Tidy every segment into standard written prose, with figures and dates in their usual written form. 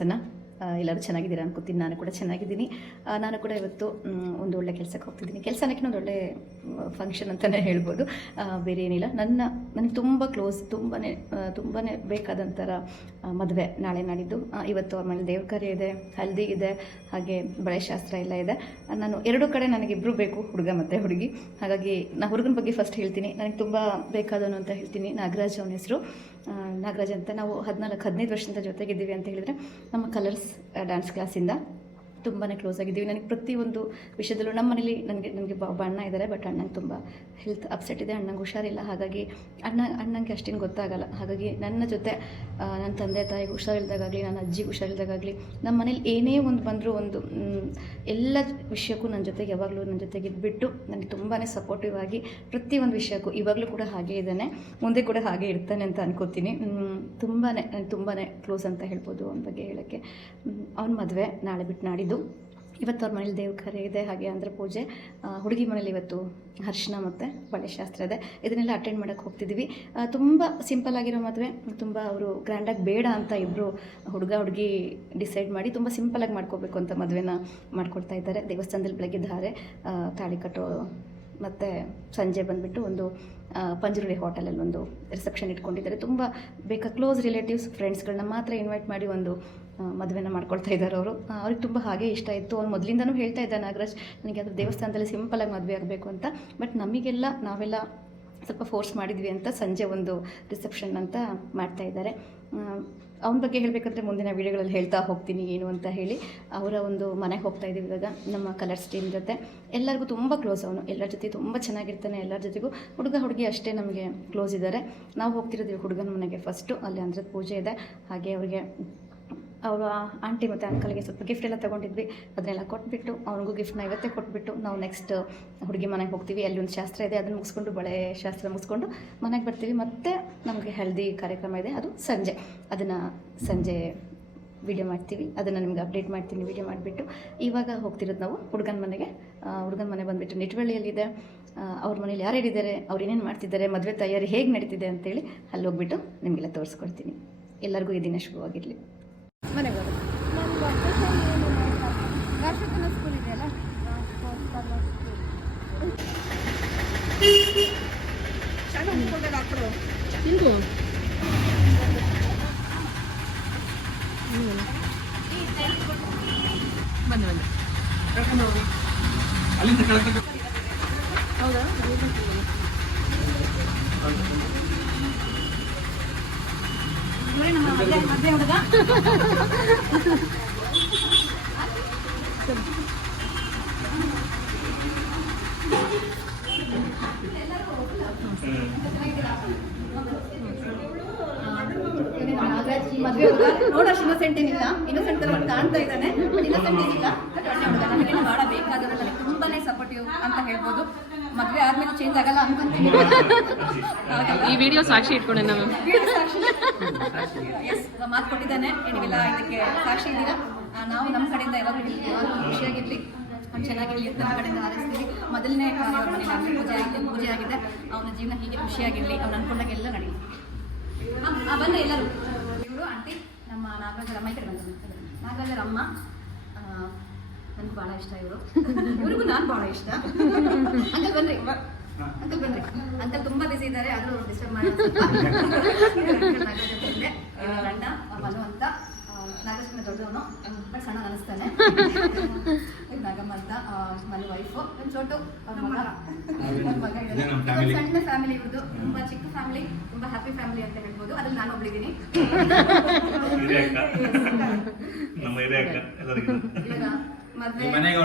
ಪ್ರಸನ್ನ. ಎಲ್ಲರೂ ಚೆನ್ನಾಗಿದ್ದೀರಾ ಅನ್ಕೋತೀನಿ. ನಾನು ಕೂಡ ಚೆನ್ನಾಗಿದ್ದೀನಿ. ನಾನು ಕೂಡ ಇವತ್ತು ಒಂದು ಒಳ್ಳೆ ಕೆಲಸಕ್ಕೆ ಹೋಗ್ತಿದ್ದೀನಿ. ಕೆಲಸ ಅನ್ನೋಕ್ಕಿಂತ ಒಂದು ಒಳ್ಳೆ ಫಂಕ್ಷನ್ ಅಂತಲೇ ಹೇಳ್ಬೋದು. ಬೇರೆ ಏನಿಲ್ಲ, ನನಗೆ ತುಂಬ ಕ್ಲೋಸ್, ತುಂಬಾ ಬೇಕಾದಂಥರ ಮದುವೆ ನಾಳೆ ನಾಡಿದ್ದು. ಇವತ್ತು ಅವ್ರ ಮನೇಲಿ ದೇವ್ರ ಕಾರ್ಯ ಇದೆ, ಹಲ್ದಿ ಇದೆ, ಹಾಗೆ ಬಳೆ ಶಾಸ್ತ್ರ ಎಲ್ಲ ಇದೆ. ನಾನು ಎರಡೂ ಕಡೆ ನನಗಿಬ್ಬರು ಬೇಕು, ಹುಡುಗ ಮತ್ತು ಹುಡುಗಿ. ಹಾಗಾಗಿ ನಾನು ಹುಡುಗನ ಬಗ್ಗೆ ಫಸ್ಟ್ ಹೇಳ್ತೀನಿ. ನನಗೆ ತುಂಬ ಬೇಕಾದವನು ಅಂತ ಹೇಳ್ತೀನಿ, ನಾಗರಾಜ್. ಅವನ ಹೆಸರು ನಾಗರಾಜ್ ಅಂತ. ನಾವು 14-15 ವರ್ಷದಿಂದ ಜೊತೆಗಿದ್ದೀವಿ ಅಂತ ಹೇಳಿದರೆ ನಮ್ಮ ಕಲರ್ಸ್ ಡ್ಯಾನ್ಸ್ ಕ್ಲಾಸಿಂದ ತುಂಬಾ ಕ್ಲೋಸ್ ಆಗಿದ್ದೀವಿ. ನನಗೆ ಪ್ರತಿಯೊಂದು ವಿಷಯದಲ್ಲೂ ನಮ್ಮ ಮನೇಲಿ ನನಗೆ ಅಣ್ಣ ಇದ್ದಾರೆ, ಬಟ್ ಅಣ್ಣಂಗೆ ತುಂಬ ಹೆಲ್ತ್ ಅಪ್ಸೆಟ್ ಇದೆ, ಅಣ್ಣಂಗೆ ಹುಷಾರಿಲ್ಲ. ಹಾಗಾಗಿ ಅಣ್ಣಂಗೆ ಅಷ್ಟೇನು ಗೊತ್ತಾಗಲ್ಲ. ಹಾಗಾಗಿ ನನ್ನ ಜೊತೆ ನನ್ನ ತಂದೆ ತಾಯಿಗೆ ಹುಷಾರಿಲ್ದಾಗಲಿ, ನನ್ನ ಅಜ್ಜಿಗೆ ಹುಷಾರಿಲ್ದಾಗಲಿ, ನಮ್ಮ ಮನೇಲಿ ಏನೇ ಒಂದು ಬಂದರೂ ಒಂದು ಎಲ್ಲ ವಿಷಯಕ್ಕೂ ನನ್ನ ಜೊತೆಗೆ ಯಾವಾಗಲೂ ನನ್ನ ಜೊತೆಗೆ ಇದ್ಬಿಟ್ಟು ನನಗೆ ತುಂಬಾ ಸಪೋರ್ಟಿವ್ ಆಗಿ ಪ್ರತಿಯೊಂದು ವಿಷಯಕ್ಕೂ ಇವಾಗಲೂ ಕೂಡ ಹಾಗೇ ಇದ್ದಾನೆ, ಮುಂದೆ ಕೂಡ ಹಾಗೆ ಇರ್ತಾನೆ ಅಂತ ಅನ್ಕೋತೀನಿ. ನನಗೆ ತುಂಬಾ ಕ್ಲೋಸ್ ಅಂತ ಹೇಳ್ಬೋದು ಅವನ ಬಗ್ಗೆ ಹೇಳೋಕ್ಕೆ. ಅವ್ನ ಮದುವೆ ನಾಳೆ ಬಿಟ್ಟು ನಾಡಿದ್ದು. ಇವತ್ತು ಅವ್ರ ಮನೇಲಿ ದೇವ್ರ ಕಾರ್ಯ ಇದೆ, ಹಾಗೆ ಅಂದ್ರೆ ಪೂಜೆ. ಹುಡುಗಿ ಮನೇಲಿ ಇವತ್ತು ಅರಿಶಿನ ಮತ್ತು ಬಳೆ ಶಾಸ್ತ್ರ ಇದೆ. ಇದನ್ನೆಲ್ಲ ಅಟೆಂಡ್ ಮಾಡೋಕ್ಕೆ ಹೋಗ್ತಿದ್ದೀವಿ. ತುಂಬ ಸಿಂಪಲ್ ಆಗಿರೋ ಮದುವೆ, ತುಂಬ ಅವರು ಗ್ರ್ಯಾಂಡಾಗಿ ಬೇಡ ಅಂತ ಇಬ್ಬರು ಹುಡುಗ ಹುಡುಗಿ ಡಿಸೈಡ್ ಮಾಡಿ ತುಂಬ ಸಿಂಪಲಾಗಿ ಮಾಡ್ಕೋಬೇಕು ಅಂತ ಮದುವೆನ ಮಾಡ್ಕೊಳ್ತಾ ಇದ್ದಾರೆ. ದೇವಸ್ಥಾನದಲ್ಲಿ ಬೆಳಗ್ಗೆ ಧಾರೆ, ತಾಳಿ ಕಟ್ಟೋ ಮತ್ತು ಸಂಜೆ ಬಂದುಬಿಟ್ಟು ಒಂದು ಪಂಜುರ್ಲಿ ಹೋಟೆಲಲ್ಲಿ ಒಂದು ರಿಸೆಪ್ಷನ್ ಇಟ್ಕೊಂಡಿದ್ದಾರೆ. ತುಂಬ ಕ್ಲೋಸ್ ರಿಲೇಟಿವ್ಸ್, ಫ್ರೆಂಡ್ಸ್ಗಳನ್ನ ಮಾತ್ರ ಇನ್ವೈಟ್ ಮಾಡಿ ಒಂದು ಮದುವೆನ ಮಾಡ್ಕೊಳ್ತಾ ಇದ್ದಾರೆ ಅವರು. ಅವ್ರಿಗೆ ತುಂಬ ಹಾಗೆ ಇಷ್ಟ ಇತ್ತು. ಅವ್ನು ಮೊದಲಿಂದನೂ ಹೇಳ್ತಾ ಇದ್ದ, ನಾಗರಾಜ್ ನನಗೆ ಅದು ದೇವಸ್ಥಾನದಲ್ಲಿ ಸಿಂಪಲಾಗಿ ಮದುವೆ ಆಗಬೇಕು ಅಂತ. ಬಟ್ ನಾವೆಲ್ಲ ಸ್ವಲ್ಪ ಫೋರ್ಸ್ ಮಾಡಿದ್ವಿ ಅಂತ ಸಂಜೆ ಒಂದು ರಿಸೆಪ್ಷನ್ ಅಂತ ಮಾಡ್ತಾ ಇದ್ದಾರೆ. ಅವನ ಬಗ್ಗೆ ಹೇಳಬೇಕಂದ್ರೆ ಮುಂದಿನ ವೀಡಿಯೋಗಳಲ್ಲಿ ಹೇಳ್ತಾ ಹೋಗ್ತೀನಿ ಏನು ಅಂತ ಹೇಳಿ. ಅವರ ಒಂದು ಮನೆಗೆ ಹೋಗ್ತಾ ಇದ್ದೀವಿ ಇವಾಗ ನಮ್ಮ ಕಲರ್ಸ್ ಟೀಮ್ ಜೊತೆ. ಎಲ್ಲರಿಗೂ ತುಂಬ ಕ್ಲೋಸ್ ಅವನು, ಎಲ್ಲರ ಜೊತೆ ತುಂಬ ಚೆನ್ನಾಗಿರ್ತಾನೆ. ಎಲ್ಲರ ಜೊತೆಗೂ ಹುಡುಗ ಹುಡುಗಿ ಅಷ್ಟೇ ನಮಗೆ ಕ್ಲೋಸ್ ಇದ್ದಾರೆ. ನಾವು ಹೋಗ್ತಿರೋದು ಹುಡುಗನ ಮನೆಗೆ ಫಸ್ಟು, ಅಲ್ಲಿ ಅಂದರೆ ಪೂಜೆ ಇದೆ. ಹಾಗೆ ಅವರಿಗೆ ಅವರ ಆಂಟಿ ಮತ್ತು ಅಂಕಲ್ಗೆ ಸ್ವಲ್ಪ ಗಿಫ್ಟ್ ಎಲ್ಲ ತೊಗೊಂಡಿದ್ವಿ, ಅದನ್ನೆಲ್ಲ ಕೊಟ್ಬಿಟ್ಟು ಅವನಿಗೂ ಗಿಫ್ಟ್ನ ಇವತ್ತೇ ಕೊಟ್ಬಿಟ್ಟು ನಾವು ನೆಕ್ಸ್ಟ್ ಹುಡುಗಿ ಮನೆಗೆ ಹೋಗ್ತೀವಿ. ಅಲ್ಲಿ ಒಂದು ಶಾಸ್ತ್ರ ಇದೆ, ಅದನ್ನು ಮುಗಿಸ್ಕೊಂಡು ಬಳೆ ಶಾಸ್ತ್ರ ಮುಗಿಸ್ಕೊಂಡು ಮನೆಗೆ ಬರ್ತೀವಿ. ಮತ್ತು ನಮಗೆ ಹಳದಿ ಕಾರ್ಯಕ್ರಮ ಇದೆ, ಅದು ಸಂಜೆ. ಅದನ್ನು ಸಂಜೆ ವೀಡಿಯೋ ಮಾಡ್ತೀವಿ, ಅದನ್ನು ನಿಮ್ಗೆ ಅಪ್ಡೇಟ್ ಮಾಡ್ತೀನಿ ವೀಡಿಯೋ ಮಾಡಿಬಿಟ್ಟು. ಇವಾಗ ಹೋಗ್ತಿರೋದು ನಾವು ಹುಡುಗನ ಮನೆಗೆ. ಹುಡುಗನ ಮನೆ ಬಂದುಬಿಟ್ಟು ನಿಟ್ವಳ್ಳಿಯಲ್ಲಿದೆ. ಅವ್ರ ಮನೇಲಿ ಯಾರ್ಯಾರಿದ್ದಾರೆ, ಅವ್ರು ಏನೇನು ಮಾಡ್ತಿದ್ದಾರೆ, ಮದುವೆ ತಯಾರಿ ಹೇಗೆ ನಡೀತಿದೆ ಅಂತೇಳಿ ಅಲ್ಲಿ ಹೋಗ್ಬಿಟ್ಟು ನಿಮಗೆಲ್ಲ ತೋರಿಸ್ಕೊಡ್ತೀನಿ. ಎಲ್ಲರಿಗೂ ಈ ದಿನ ಶುಭವಾಗಿರಲಿ. ಮನೆಗೆ ಬರೋದು ವರ್ಷದ ಸ್ಕೂಲ್ ಇದೆಯಲ್ಲ, ಹೌದಾ? ನಮ್ಮ ಮದುವೆ ಹುಡುಗ ಮದುವೆ ಹುಡುಗ ನೋಡೋಷ್ಟು ಇನ್ನೋಸೆಂಟ್ ಏನಿಲ್ಲ, ಇನ್ನೋಸೆಂಟ್ ತರ ಕಾಣ್ತಾ ಇದ್ದಾನೆ, ಬಟ್ ಇನ್ನೋಸೆಂಟ್ ಏನಿಲ್ಲ. ನನಗೆ ಭಾಳ ಬೇಕಾದರೂ ನನಗೆ ತುಂಬಾನೇ ಸಪೋರ್ಟಿವ್ ಅಂತ ಹೇಳ್ಬೋದು. ಮದುವೆ ಆದ್ಮೇಲೆ ಚೇಂಜ್ ಆಗಲ್ಲ ಅನ್ಕೊಂತೀನಿ. ಈ ವಿಡಿಯೋ ಸಾಕ್ಷಿ ಇಟ್ಕೊಂಡೆ ನಾವು. ಎಸ್, ಮಾತು ಕೊಟ್ಟಿದ್ದಾನೆ, ಏನಿಲ್ಲ ಇದಕ್ಕೆ ಸಾಕ್ಷಿ ಇದ್ದೀರಾ. ನಾವು ನಮ್ಮ ಕಡೆಯಿಂದ ಯಾವಾಗಲೂ ಖುಷಿಯಾಗಿರಲಿ, ಚೆನ್ನಾಗಿರಲಿ ಅಂತ ನಮ್ಮ ಕಡೆಯಿಂದ ಹಾರೈಸ್ತೀವಿ. ಮೊದಲನೇ ಮನೇಲಿ ಪೂಜೆ ಆಗಿದೆ. ಅವನ ಜೀವನ ಹೀಗೆ ಖುಷಿಯಾಗಿರಲಿ, ಅವ್ನು ಅನ್ಕೊಂಡಾಗೆಲ್ಲ ನಡೀಲಿ. ಬಂದ ಎಲ್ಲರೂ ಇವರು ಆಂಟಿ, ನಮ್ಮ ನಾಗರಾಜರ ಅಮ್ಮ. ಈ ಕಡೆ ಬಂದ ನಾಗರಾಜರ ಅಮ್ಮ. ನನಗೆ ಭಾಳ ಇಷ್ಟ ಇವರು, ಇವ್ರಿಗೂ ನಾನು ಭಾಳ ಇಷ್ಟ. ಅಂಕಲ್ ಬನ್ರಿ, ಅಂಕಲ್ ತುಂಬ ಬಿಸಿ ಇದ್ದಾರೆ, ಆದರೂ ಡಿಸ್ಟರ್ಬ್ ಮಾಡಿ. ಗಂಡ ಮನು ಅಂತ, ನಾಗೇಶ್ವರ ದೊಡ್ಡವನು, ಬಟ್ ಸಣ್ಣ ಅನಿಸ್ತಾನೆ. ನಾಗಮ್ಮ ಅಂತ ಮನೆ ವೈಫು, ಚೋಟು ಅವ್ರ ಮಗ ಇದ್ದಾರೆ. ಸಣ್ಣ ಫ್ಯಾಮಿಲಿ ಇವ್ರದ್ದು, ತುಂಬ ಚಿಕ್ಕ ಫ್ಯಾಮಿಲಿ, ತುಂಬ ಹ್ಯಾಪಿ ಫ್ಯಾಮಿಲಿ ಅಂತ ಹೇಳ್ಬೋದು. ಅದ್ರಲ್ಲಿ ನಾನು ಒಬ್ಳಿದ್ದೀನಿ. ಮನೆಗೆ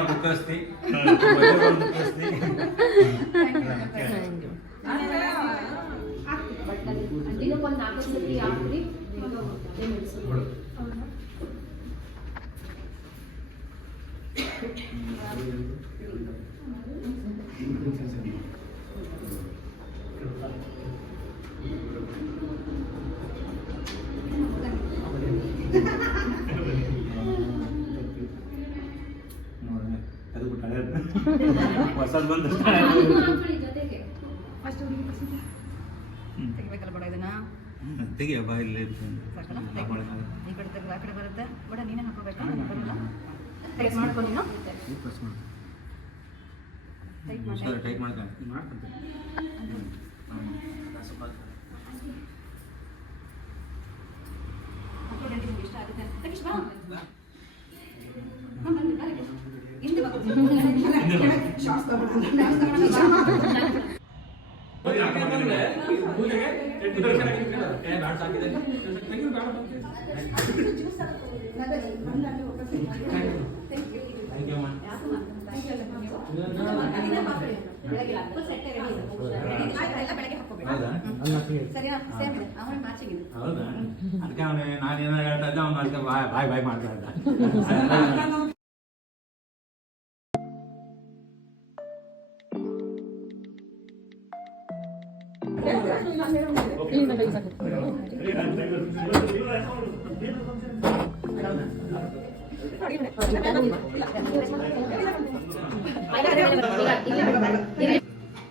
ಹೊಸದು ಬಂದು ತೆಗಿಬೇಕಲ್ಲ ಬಡ ಇದನ್ನ. ತೆಗಿಯ ಬಾಯಲ್ಲಿ ಸಾಕಲ್ಲ? ಈ ಕಡೆ ತೆಗೆದು ಆ ಕಡೆ ಬರುತ್ತೆ. ಬೇಡ ನೀನೇ ಹಾಕೋಬೇಕಾ? ಬರಲ್ಲ. ಟೈಟ್ ಮಾಡ್ಕೊ ನೀನು. ಟೈಟ್ ಮಾಡಿ. ಟೈಟ್ ಮಾಡ್ಕೊಂತೀನಿ. ಹಾಕ್ಕೊಂಡ್ರೆ ನಿಮ್ಗೆ ಇಷ್ಟ ಆಗುತ್ತೆ. ತಗಿಶ್ ಬಾ. ಬನ್ನಿ, ಬನ್ನಿ. ಹಿಂದೆ ಬಾ. ಶಾರ್ಟ್ಸ್ ತಗೊಳ್ಳೋಣ. ಹೌದಾ ಅದಕ್ಕೆ ನಾನೇನೋ ಹೇಳ್ತಾ ಇದ್ದೆ ಅವ್ನು ಅದಕ್ಕೆ ಬಾಯ್ ಬಾಯ್ ಮಾಡ್ತಾ ಇದ್ದ.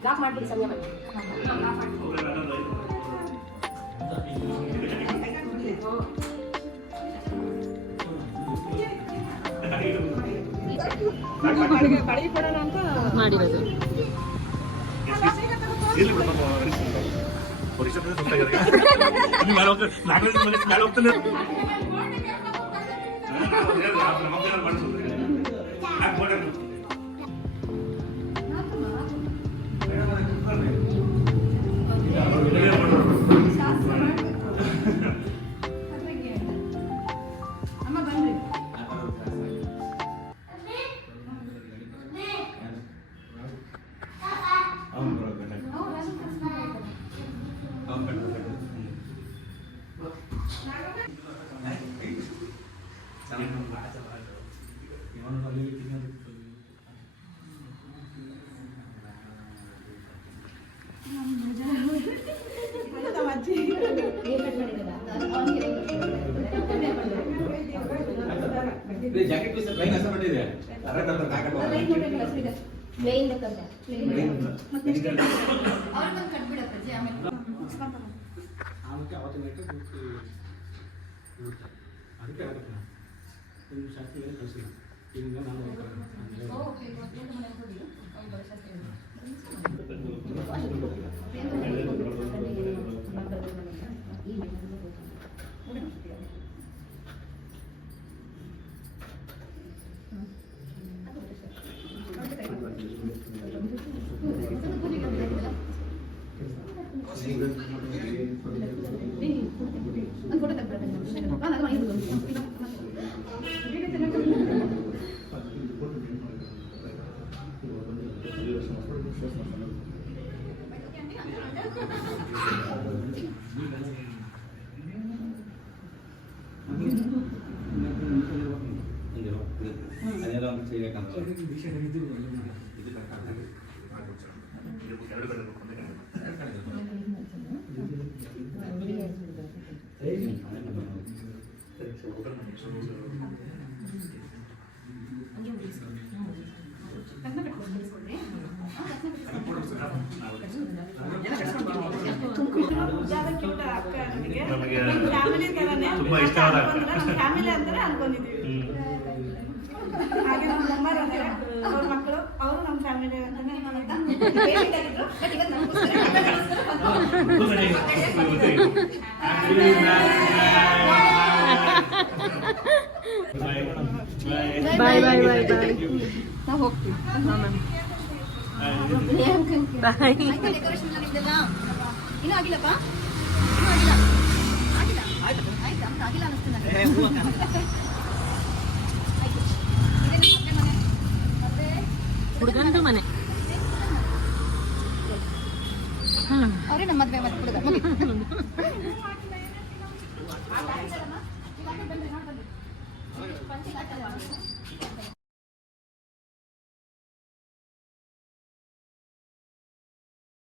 ಲಾಕ್ ಮಾಡ್ಬಿಡಿ ಸಮಯ ಮಾಡಿರೋದು ಅಮ್ಮ ಬನ್ರಿ. ಜಾಕೆಟ್ ಲೈನ್ ಹಸ ಬಿಟ್ಟಿದೆ ಮೇನ್ ಕಂದ ಅವ್ರಿಗೊಂದು ಕಟ್ಬಿಡಪ್ಪಾಜಿ ಆಮೇಲೆ ಅದಕ್ಕೆ ನಿಮ್ಮ ಶಾಸ್ತ್ರಿ ಕಳಿಸಿಲ್ಲ ಈಗ ನಾನು ಅದೆಲ್ಲ ಒಂದು చేయಬೇಕಂತ ತುಂಬಾ ಇಷ್ಟವಾದ ಫ್ಯಾಮಿಲಿ ಅಂತಾನೆ ಅನ್ಕೊಂಡಿದ್ದೀವಿ. ಹಾಗೆ ನಮ್ಮ ಅಮ್ಮರು ಅಂತಾರೆ ಅವ್ರ ಮಕ್ಕಳು ಅವರು ನಮ್ಮ ಫ್ಯಾಮಿಲಿ ಅಂತಾನೆ ಬಾಯ್ ಬಾಯ್ ಬಾಯ್ ಬಾಯ್ ನಾವು ಹೋಗ್ತೀವಿ. ಬಾಯ್ ಡೆಕೋರೇಷನ್ ಮಾಡಿದ್ದೆಲ್ಲ ಇನ್ನೂ ಆಗಿಲ್ಲಪ್ಪ, ಇನ್ನೂ ಆಗಿಲ್ಲ. ಆಗಿಲ್ಲ ಆಯ್ತಾ ಅಂತ ಆಗಿಲ್ಲ ಅನ್ನಿಸ್ತು ನನಗೆ. ಹುಡುಗಂದು ಮನೆ ಅವರೇ ನಮ್ಮ ಮದುವೆ ಮತ್ತೆ ಹುಡುಗ ಮುಗಿ